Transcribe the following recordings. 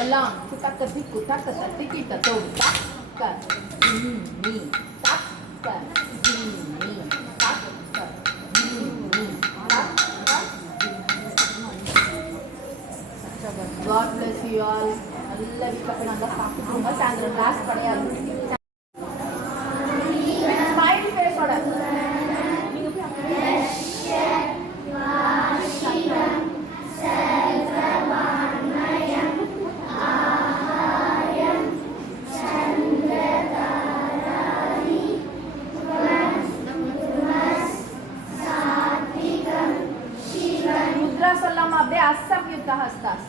Halang, kita ketiku, tak ketati kita tahu tak kan? Ini, tak kan? Ini, tak kan? Ini, tak kan? God bless you all. Allah kita penangga sakit rumah sandra class padayal. Smile face order. Mudra சொல்லலாமா அப்படியே அஸ்ஸம் யுத்த ஹஸ்தாஸ்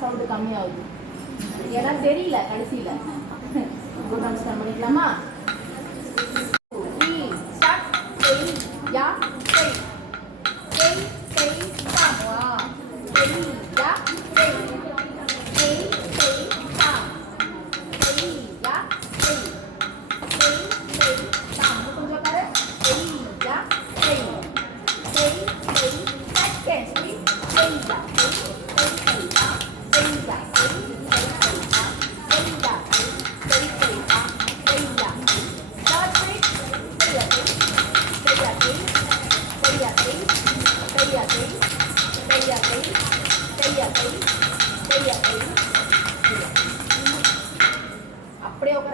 sound கம்மியாகுது ஏன்னா தெரியல கடைசியில நமஸ்காரம் பண்ணிக்கலாமா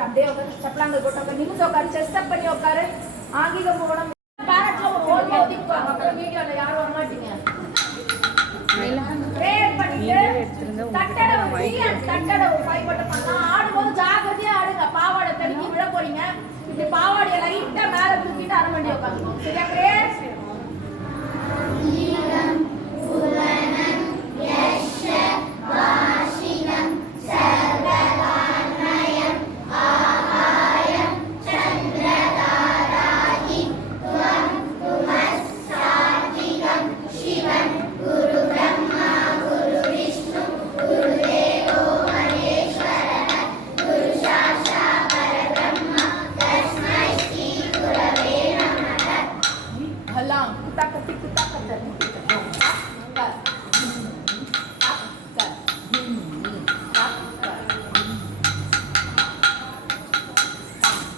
அப்படியே உட்காரு சப்பலாங்கள் போட்டு உட்காரு நிமிஷம் உட்காரு செஸ்ட் அப் பண்ணி உட்காரு ஆங்கிலம் போகணும் பேரட்ல ஒரு ஹோல் மவுத் உட்காரு அப்புறம் வீடியோல யாரும் வர மாட்டீங்க பிரேயர் பண்ணிட்டு தட்டடவு ஃபை பட்ட பண்ணலாம் ஆடும்போது ஜாகிரதையா ஆடுங்க பாவாடை தடுக்கி விழ போறீங்க இப்படி பாவாடையை லைட்டா மேல தூக்கிட்டு அரை மணி உட்காந்துக்கோங்க சரியா பிரேயர்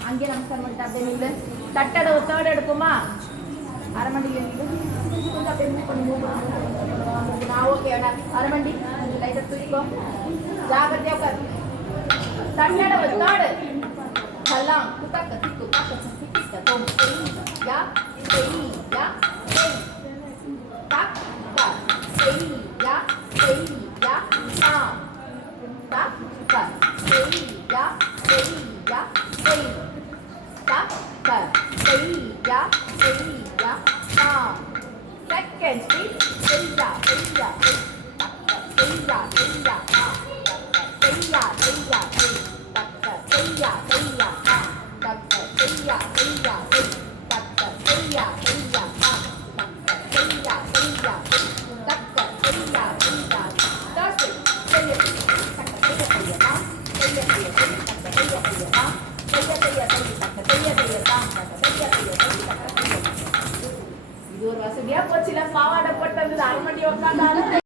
அங்கே நமஸ்காரம் பண்ணிட்டு அப்படியே நில்லு தட்டடவு தேர்ட் எடுக்குமா அரமண்டியில் கொஞ்சம் அப்படியே மூவ் பண்ணி நான் ஓகே அரமண்டி லைட்டாக தூக்கிக்கோ ஜாகிரதையா உட்காரு தட்டடவு தேர்டு ஹலாம் குத்தாக்க திக்கு தாக்க திக்கிட்ட தோம் யா யா tak ka ya ta tak ka ya tak ka ya ta second speed ya